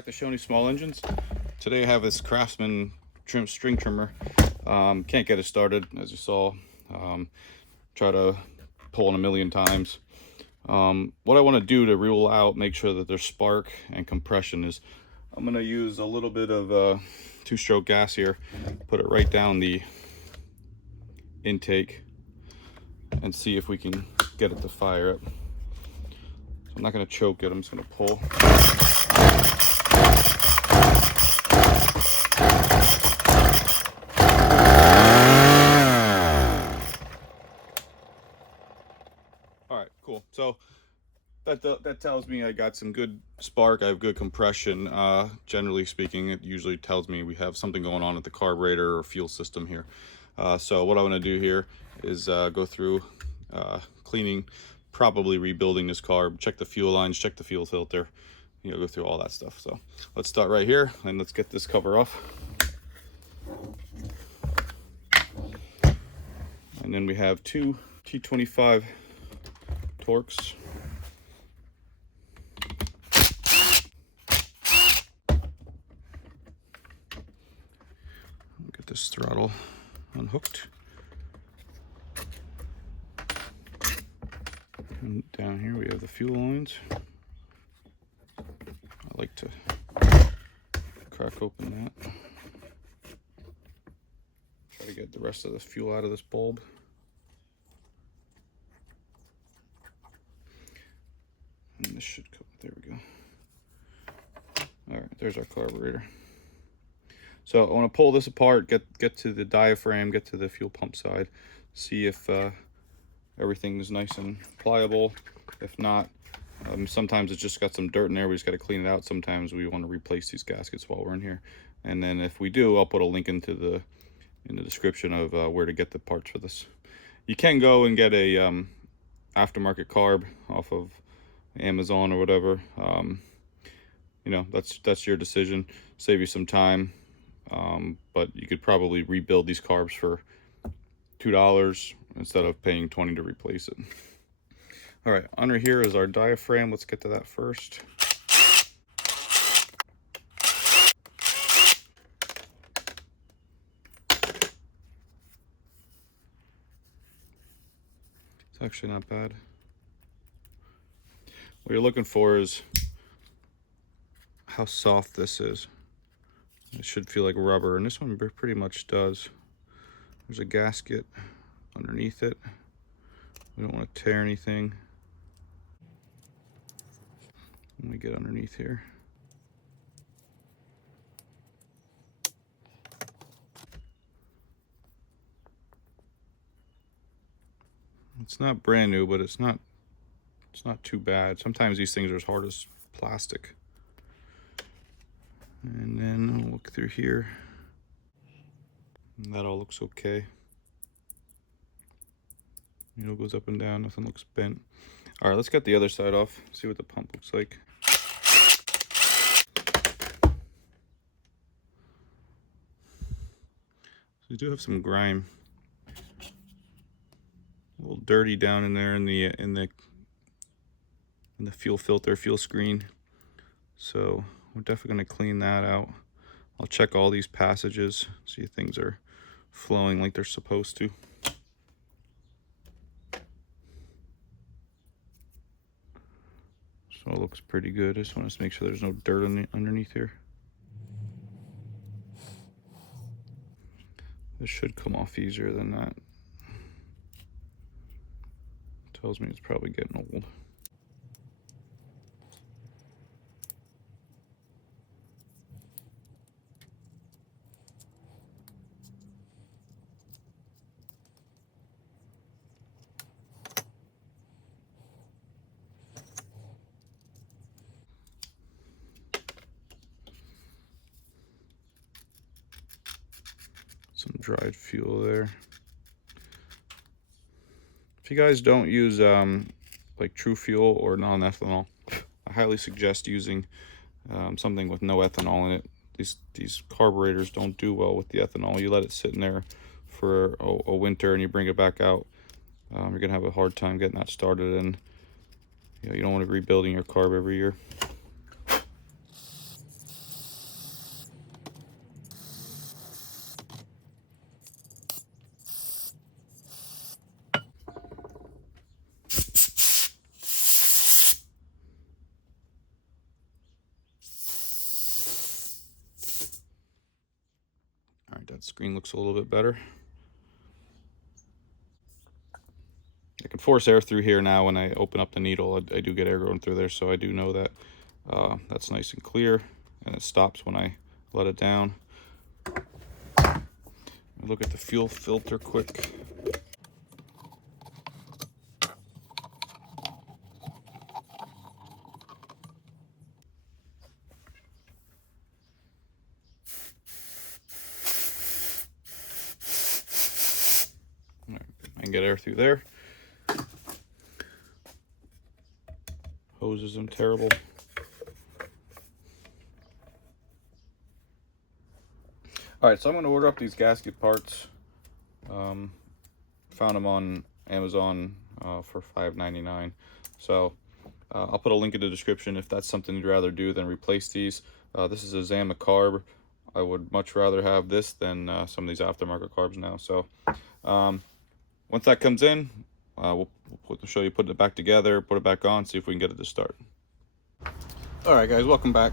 back to Shoney Small Engines. Today I have this Craftsman string trimmer. Can't get it started, as you saw. Try to pull it a million times. What I want to do to rule out, make sure that there's spark and compression, is I'm going to use a little bit of two-stroke gas here, put it right down the intake, and see if we can get it to fire up. So I'm not going to choke it, I'm just going to pull. Alright, cool. So that tells me I got some good spark, I have good compression. Generally speaking, it usually tells me we have something going on at the carburetor or fuel system here. So what I want to do here is go through cleaning, probably rebuilding this carb, check the fuel lines, check the fuel filter, you know, go through all that stuff. So let's start right here and let's get this cover off. And then we have two T25 Torx. Get this throttle unhooked. And down here we have the fuel lines. I like to crack open that. Try to get the rest of the fuel out of this bulb. And this should come, there we go. All right, there's our carburetor. So I want to pull this apart, get to the diaphragm, get to the fuel pump side, see if everything is nice and pliable. If not, sometimes it's just got some dirt in there, we just got to clean it out. Sometimes we want to replace these gaskets while we're in here. And then if we do, I'll put a link in the description of where to get the parts for this. You can go and get a aftermarket carb off of Amazon or whatever. You know, that's your decision. Save you some time. But you could probably rebuild these carbs for $2 instead of paying $20 to replace it. All right, under here is our diaphragm. Let's get to that first. It's actually not bad. What you're looking for is how soft this is. It should feel like rubber, and this one pretty much does. There's a gasket underneath it. We don't want to tear anything. Let me get underneath here. It's not brand new, but it's not too bad. Sometimes these things are as hard as plastic. And then I'll look through here. And that all looks okay. Needle goes up and down, nothing looks bent. All right, let's get the other side off, see what the pump looks like. So we do have some grime. A little dirty down in there in the fuel filter, fuel screen. So we're definitely going to clean that out. I'll check all these passages, see if things are flowing like they're supposed to. So it looks pretty good. I just want to make sure there's no dirt underneath here. This should come off easier than that. Tells me it's probably getting old. Some dried fuel there. If you guys don't use like True Fuel or non-ethanol, I highly suggest using something with no ethanol in it. These carburetors don't do well with the ethanol. You let it sit in there for a winter and you bring it back out, you're gonna have a hard time getting that started, and you don't want to be rebuilding your carb every year. That screen looks a little bit better. I can force air through here now. When I open up the needle, I do get air going through there, so I do know that that's nice and clear, and it stops when I let it down. Look at the fuel filter quick. I can get air through there. Hoses them terrible. All right, so I'm going to order up these gasket parts. Found them on Amazon for $5.99. So I'll put a link in the description if that's something you'd rather do than replace these. This is a ZAMA Carb. I would much rather have this than some of these aftermarket carbs now. So once that comes in, we'll show you putting it back together, put it back on, see if we can get it to start. All right, guys, welcome back.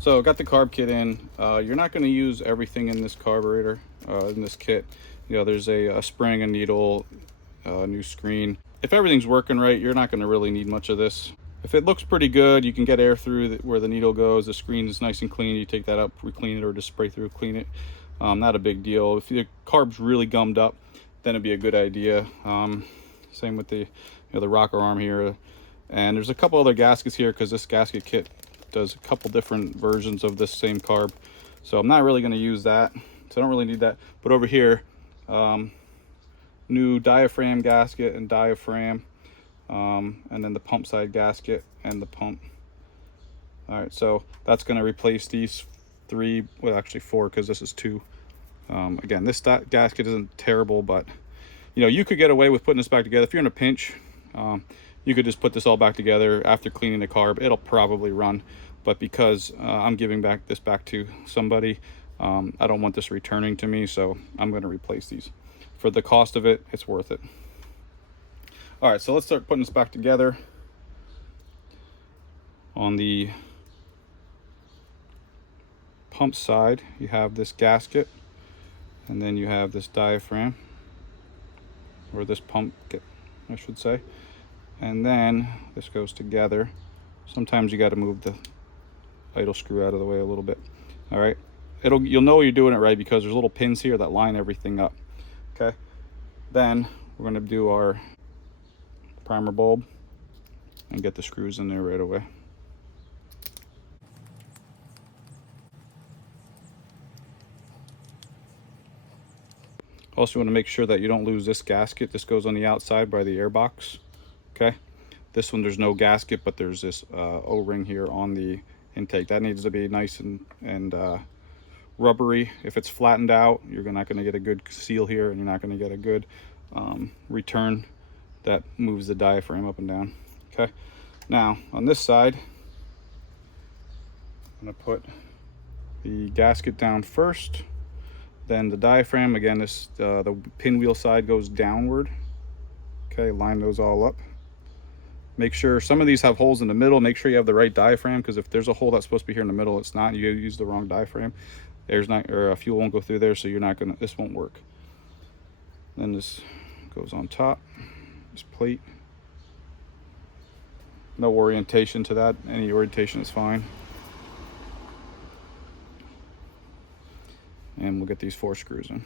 So got the carb kit in. You're not going to use everything in this carburetor, in this kit. You know, there's a spring, a needle, a new screen. If everything's working right, you're not going to really need much of this. If it looks pretty good, you can get air through where the needle goes. The screen is nice and clean. You take that out, re-clean it, or just spray through, clean it. Not a big deal. If your carb's really gummed up, then it'd be a good idea. Same with the the rocker arm here. And there's a couple other gaskets here because this gasket kit does a couple different versions of this same carb. So I'm not really going to use that. So I don't really need that. But over here, new diaphragm gasket and diaphragm. And then the pump side gasket and the pump. All right, so that's going to replace these three, well actually four, because this is two. Again, this gasket isn't terrible, but you could get away with putting this back together. If you're in a pinch, you could just put this all back together after cleaning the carb. It'll probably run, but because I'm giving this back to somebody, I don't want this returning to me, so I'm going to replace these. For the cost of it, it's worth it. All right, so let's start putting this back together. On the pump side, you have this gasket, and then you have this diaphragm, or this pump, I should say. And then this goes together. Sometimes you got to move the idle screw out of the way a little bit. All right, you'll know you're doing it right because there's little pins here that line everything up. Okay, then we're going to do our primer bulb and get the screws in there right away. Also, you want to make sure that you don't lose this gasket. This goes on the outside by the air box. Okay, this one there's no gasket, but there's this O-ring here on the intake. That needs to be nice and rubbery. If it's flattened out, you're not going to get a good seal here, and you're not going to get a good return that moves the diaphragm up and down. Okay, now on this side, I'm going to put the gasket down first, then the diaphragm. Again, the pinwheel side goes downward. Okay, line those all up. Make sure some of these have holes in the middle. Make sure you have the right diaphragm, because if there's a hole that's supposed to be here in the middle, it's not. You use the wrong diaphragm. Fuel won't go through there, so this won't work. Then this goes on top, this plate. No orientation to that. Any orientation is fine. And we'll get these 4 screws in.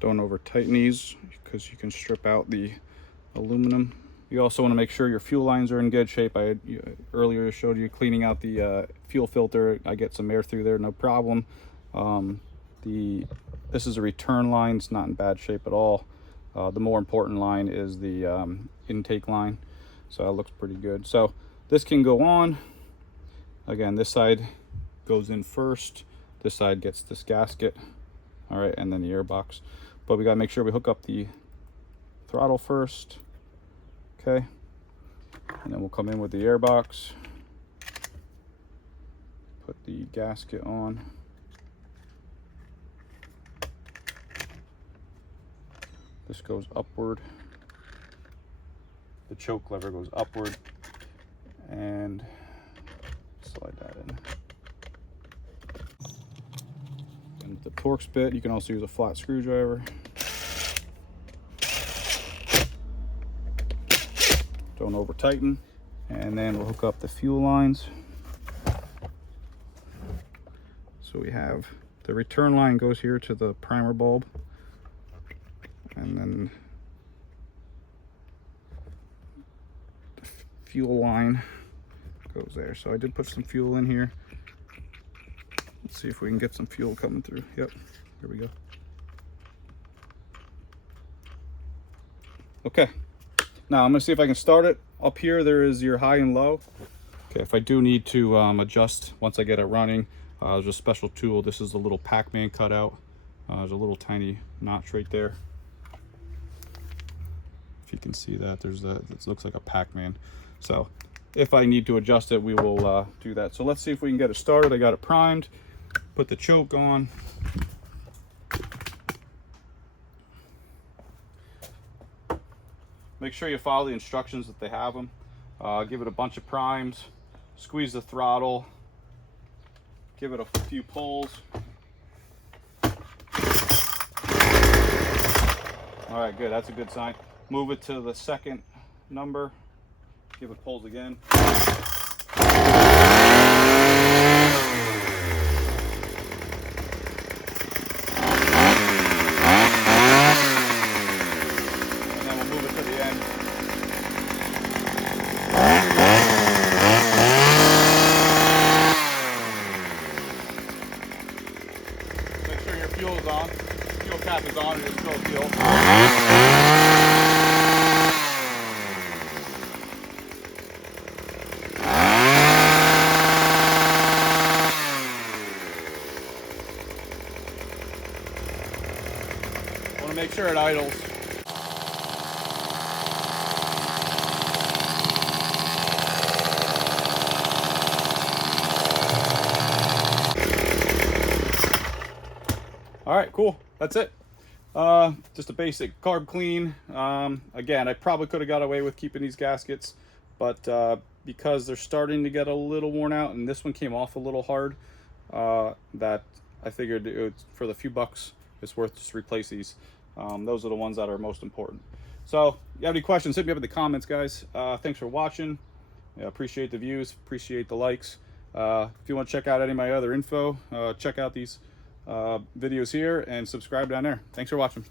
Don't over tighten these because you can strip out the aluminum. You also want to make sure your fuel lines are in good shape. I earlier showed you cleaning out the fuel filter. I get some air through there, no problem. This is a return line. It's not in bad shape at all. The more important line is the intake line. So that looks pretty good. So this can go on. Again, this side goes in first. This side gets this gasket. All right, and then the air box. But we gotta make sure we hook up the throttle first. Okay, and then we'll come in with the air box, put the gasket on, this goes upward. The choke lever goes upward, and slide that in. And with the Torx bit, you can also use a flat screwdriver. Don't over tighten. And then we'll hook up the fuel lines. So we have the return line goes here to the primer bulb, and then the fuel line goes there. So I did put some fuel in here. Let's see if we can get some fuel coming through. Yep, here we go. Okay, now I'm gonna see if I can start it. Up here there is your high and low. Okay, if I do need to adjust once I get it running, there's a special tool. This is a little Pac-Man cutout. There's a little tiny notch right there. If you can see that, there's that. It looks like a Pac-Man. So if I need to adjust it, we will do that. So let's see if we can get it started. I got it primed. Put the choke on. Make sure you follow the instructions that they have them. Give it a bunch of primes. Squeeze the throttle. Give it a few pulls. All right, good. That's a good sign. Move it to the second number. Give it pulls again. Fuel is on. Fuel cap is on, and it's still fuel. Want to make sure it idles. All right, cool. That's it. Just a basic carb clean. Again, I probably could have got away with keeping these gaskets, but because they're starting to get a little worn out, and this one came off a little hard, that I figured for the few bucks, it's worth just replace these. Those are the ones that are most important. So if you have any questions, hit me up in the comments, guys. Thanks for watching. Yeah, appreciate the views, appreciate the likes. If you want to check out any of my other info, check out these videos here and subscribe down there. Thanks for watching.